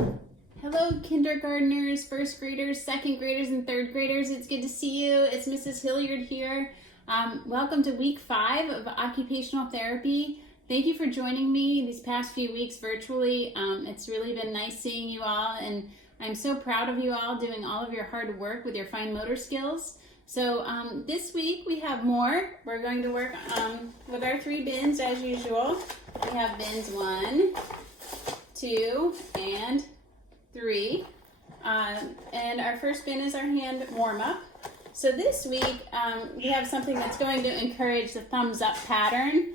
Hello, kindergartners, first graders, second graders, and third graders. It's good to see you. It's Mrs. Hilliard here. Welcome to week 5 of occupational therapy. Thank you for joining me these past few weeks virtually. It's really been nice seeing you all, and I'm so proud of you all doing all of your hard work with your fine motor skills. So this week we have more. We're going to work with our 3 bins as usual. We have bins 1, 2, and 3. And our first bin is our hand warm-up. So this week we have something that's going to encourage the thumbs up pattern.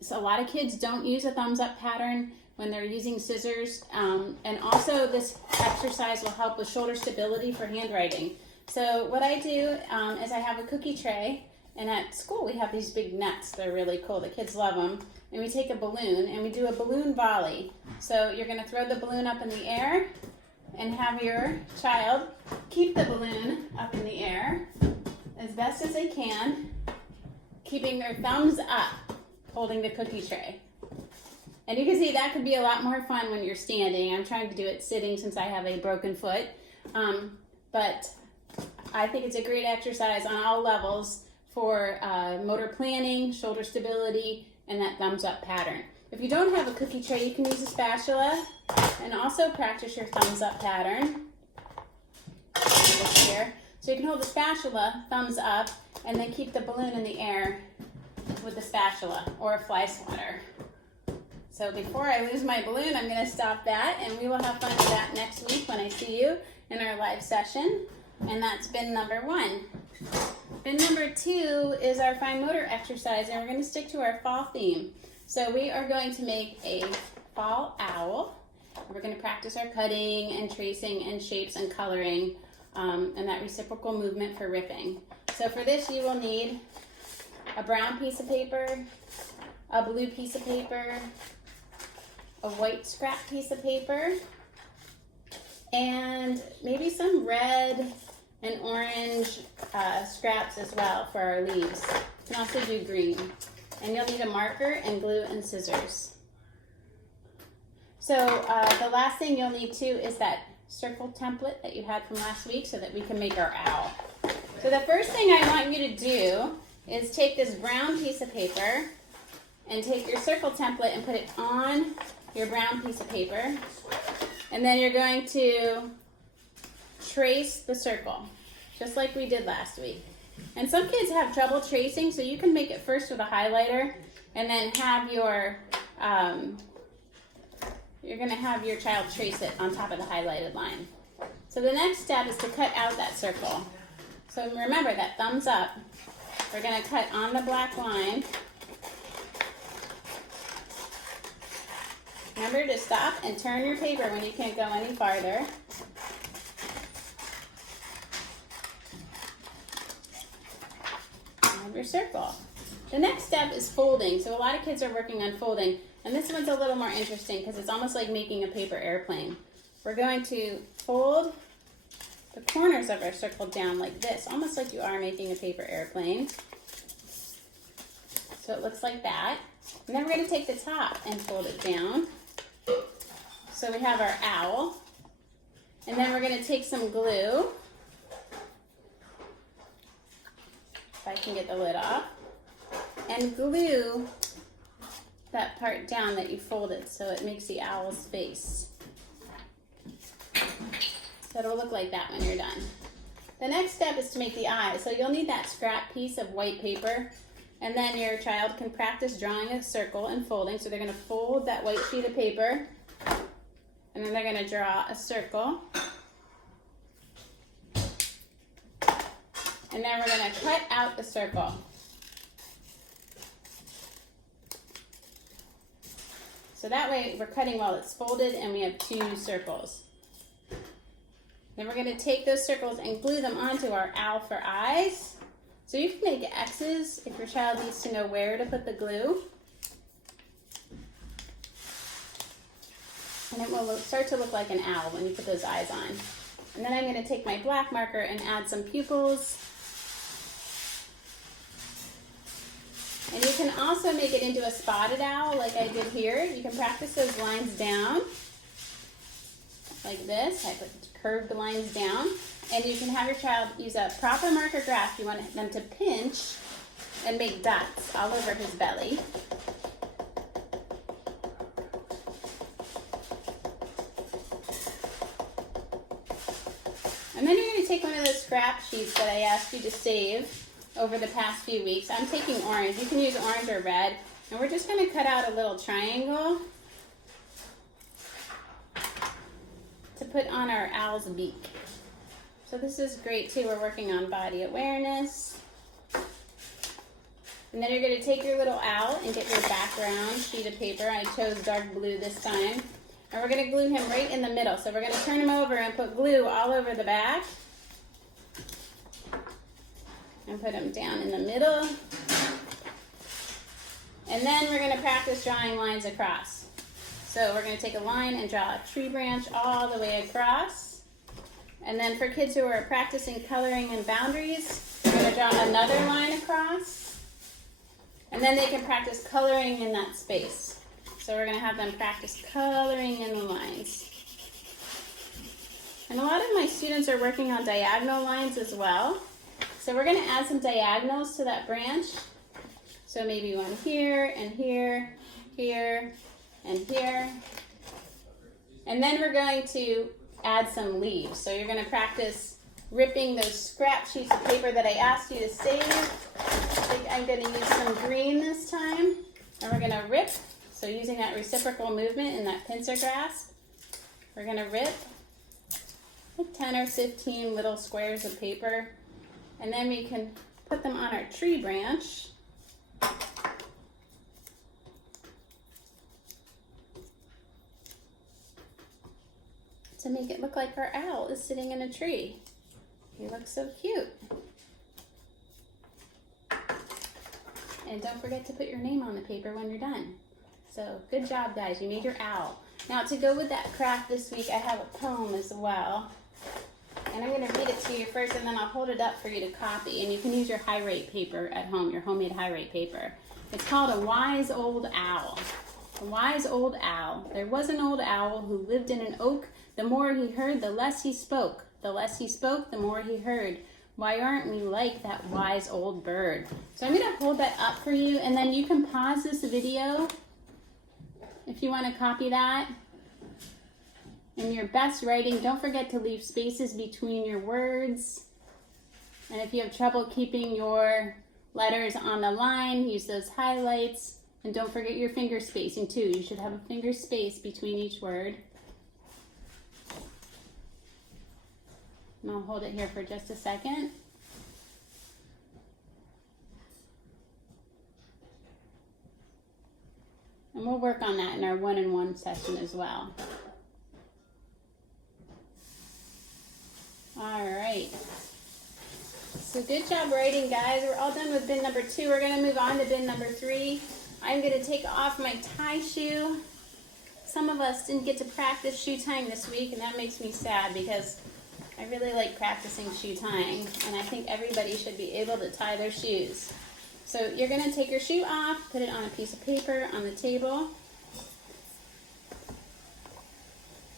So a lot of kids don't use a thumbs up pattern when they're using scissors. And also this exercise will help with shoulder stability for handwriting. So what I do is I have a cookie tray, and at school we have these big nets. They're really cool. The kids love them. And we take a balloon and we do a balloon volley. So you're going to throw the balloon up in the air and have your child keep the balloon up in the air as best as they can, keeping their thumbs up, holding the cookie tray. And you can see that could be a lot more fun when you're standing. I'm trying to do it sitting since I have a broken foot. But I think it's a great exercise on all levels for motor planning, shoulder stability, and that thumbs up pattern. If you don't have a cookie tray, you can use a spatula and also practice your thumbs up pattern. Here. So you can hold the spatula, thumbs up, and then keep the balloon in the air with the spatula or a fly swatter. So before I lose my balloon, I'm going to stop that, and we will have fun with that next week when I see you in our live session. And that's bin number 1. Bin number 2 is our fine motor exercise, and we're going to stick to our fall theme. So we are going to make a fall owl. We're going to practice our cutting and tracing and shapes and coloring and that reciprocal movement for ripping. So for this you will need a brown piece of paper, a blue piece of paper, a white scrap piece of paper, and maybe some red and orange scraps as well for our leaves. You can also do green. And you'll need a marker and glue and scissors. So the last thing you'll need too is that circle template that you had from last week so that we can make our owl. So the first thing I want you to do is take this brown piece of paper and take your circle template and put it on your brown piece of paper. And then you're going to trace the circle, just like we did last week. And some kids have trouble tracing, so you can make it first with a highlighter and then have your, you're going to have your child trace it on top of the highlighted line. So the next step is to cut out that circle. So remember that thumbs up. We're going to cut on the black line. Remember to stop and turn your paper when you can't go any farther. Your circle. The next step is folding. So a lot of kids are working on folding, and this one's a little more interesting because it's almost like making a paper airplane. We're going to fold the corners of our circle down like this, almost like you are making a paper airplane. So it looks like that. And then we're going to take the top and fold it down. So we have our owl. And then we're going to take some glue. If I can get the lid off, and glue that part down that you folded so it makes the owl's face. So it'll look like that when you're done. The next step is to make the eye. So you'll need that scrap piece of white paper, and then your child can practice drawing a circle and folding. So they're going to fold that white sheet of paper, and then they're going to draw a circle. And then we're going to cut out the circle. So that way we're cutting while it's folded and we have 2 circles. Then we're going to take those circles and glue them onto our owl for eyes. So you can make X's if your child needs to know where to put the glue. And it will start to look like an owl when you put those eyes on. And then I'm going to take my black marker and add some pupils. And you can also make it into a spotted owl like I did here. You can practice those lines down. like this. I put curved lines down. And you can have your child use a proper marker graph. You want them to pinch and make dots all over his belly. And then you're going to take one of those scrap sheets that I asked you to save over the past few weeks. I'm taking orange. You can use orange or red. And we're just going to cut out a little triangle to put on our owl's beak. So this is great too. We're working on body awareness. And then you're going to take your little owl and get your background sheet of paper. I chose dark blue this time. And we're going to glue him right in the middle. So we're going to turn him over and put glue all over the back. And put him down in the middle. And then we're going to practice drawing lines across. So we're going to take a line and draw a tree branch all the way across. And then for kids who are practicing coloring and boundaries, we're going to draw another line across. And then they can practice coloring in that space. So we're going to have them practice coloring in the lines. And a lot of my students are working on diagonal lines as well. So we're going to add some diagonals to that branch. So maybe one here and here, here and here. And then we're going to add some leaves. So you're going to practice ripping those scrap sheets of paper that I asked you to save. I think I'm going to use some green this time. And we're going to rip. So using that reciprocal movement and that pincer grasp, we're going to rip like 10 or 15 little squares of paper. And then we can put them on our tree branch. To make it look like our owl is sitting in a tree. He looks so cute. And don't forget to put your name on the paper when you're done. So good job, guys. You made your owl. Now to go with that craft this week, I have a poem as well. And I'm going to read it to you first, and then I'll hold it up for you to copy. And you can use your high rate paper at home, your homemade high rate paper. It's called A Wise Old Owl. A wise old owl. There was an old owl who lived in an oak. The more he heard, the less he spoke. The less he spoke, the more he heard. Why aren't we like that wise old bird? So I'm going to hold that up for you, and then you can pause this video if you want to copy that. In your best writing, don't forget to leave spaces between your words. And if you have trouble keeping your letters on the line, use those highlights. And don't forget your finger spacing too. You should have a finger space between each word. And I'll hold it here for just a second. And we'll work on that in our one-on-one session as well. All right. So good job writing, guys. We're all done with bin number 2. We're going to move on to bin number 3. I'm going to take off my tie shoe. Some of us didn't get to practice shoe tying this week, and that makes me sad because I really like practicing shoe tying, and I think everybody should be able to tie their shoes. So you're going to take your shoe off, put it on a piece of paper on the table.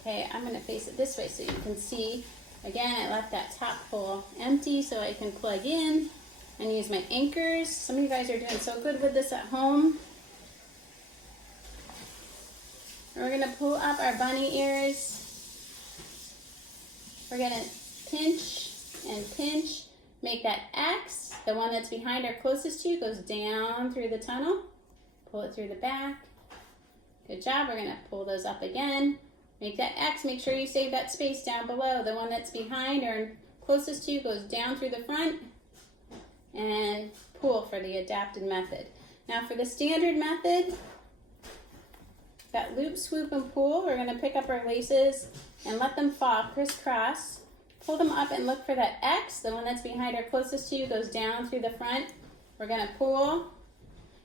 Okay, I'm going to face it this way so you can see. Again, I left that top hole empty so I can plug in and use my anchors. Some of you guys are doing so good with this at home. And we're going to pull up our bunny ears. We're going to pinch and pinch. Make that X, the one that's behind or closest to you, goes down through the tunnel. Pull it through the back. Good job. We're going to pull those up again. Make that X. Make sure you save that space down below. The one that's behind or closest to you goes down through the front. And pull for the adapted method. Now for the standard method, that loop, swoop, and pull, we're going to pick up our laces and let them fall crisscross. Pull them up and look for that X. The one that's behind or closest to you goes down through the front. We're going to pull.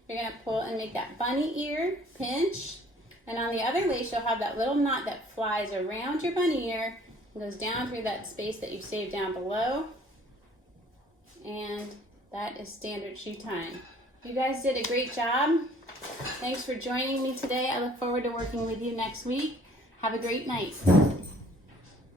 You're going to pull and make that bunny ear, pinch. And on the other lace, you'll have that little knot that flies around your bunny ear and goes down through that space that you saved down below. And that is standard shoe tying. You guys did a great job. Thanks for joining me today. I look forward to working with you next week. Have a great night.